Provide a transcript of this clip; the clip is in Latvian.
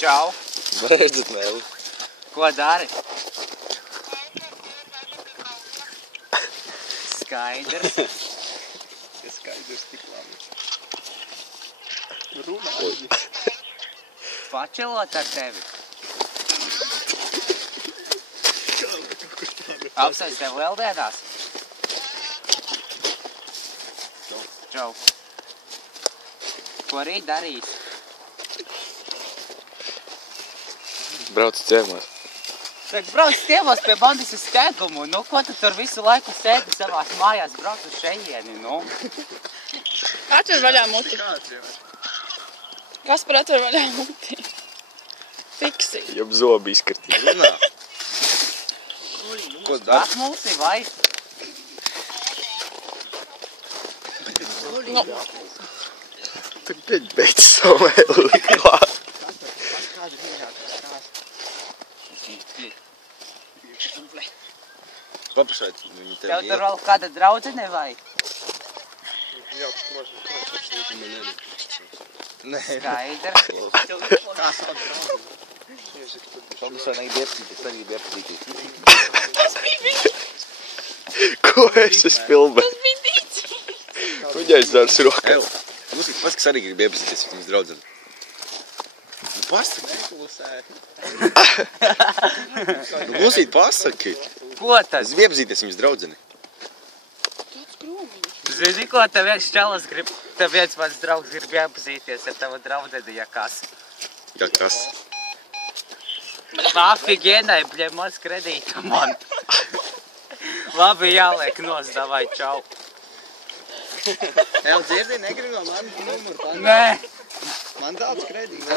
Čau. Beidzot, Mēli. Ko dari? Skaidrs. Skaidrs tik labi. Runā. Pačelot ar tevi. Apsveic tev lieldienās. Čau. Ko rīt darīs? Brauc ciemos. Brauc ciemos pie manis uz Stegumu. Nu, ko tu tur visu laiku sēdi savās mājās? Brauc uz šejieni, nu. Atver vaļā muti. Kas par atver vaļā muti? Fiksi. Jop zobi izkartīt. Runā. Ko dar? Atmulsi vai? Nu, Tagad beidz savu Mēli klāt. Kāda mīļākās krāsas? Papašait viņu tev Tev tur vēl kāda draudzene vai? Jā, možda kāds šeit man nedod. Nē. Skaidrs. Kā sauc draugu? Paldies, vai negribu iepazīties, tagad iepazīties. tas bija viņš. Ko es esmu filmē? Tas bija dīts. Viņais dars rokā. Evo, Lūsīt, pats, kas arī grib iepazīties ar viņas draudzeni. Nu, pasaki. Nu, Lūsīt, pasaki. Ko tas? Es gribu iepazīties viņas draudzeni. Tāds krūmiņš. Zini, ko tev viens čalas grib, tev viens mans draugs grib iepazīties ar tavu draudzeni, ja kas? Jā, kas? Afigienai, bļē, maz kredīta man. Labi, jāliek nos, davai, čau. Evo, dzirdi, negribu no manis numuru. Nē. Man tāds kredīts.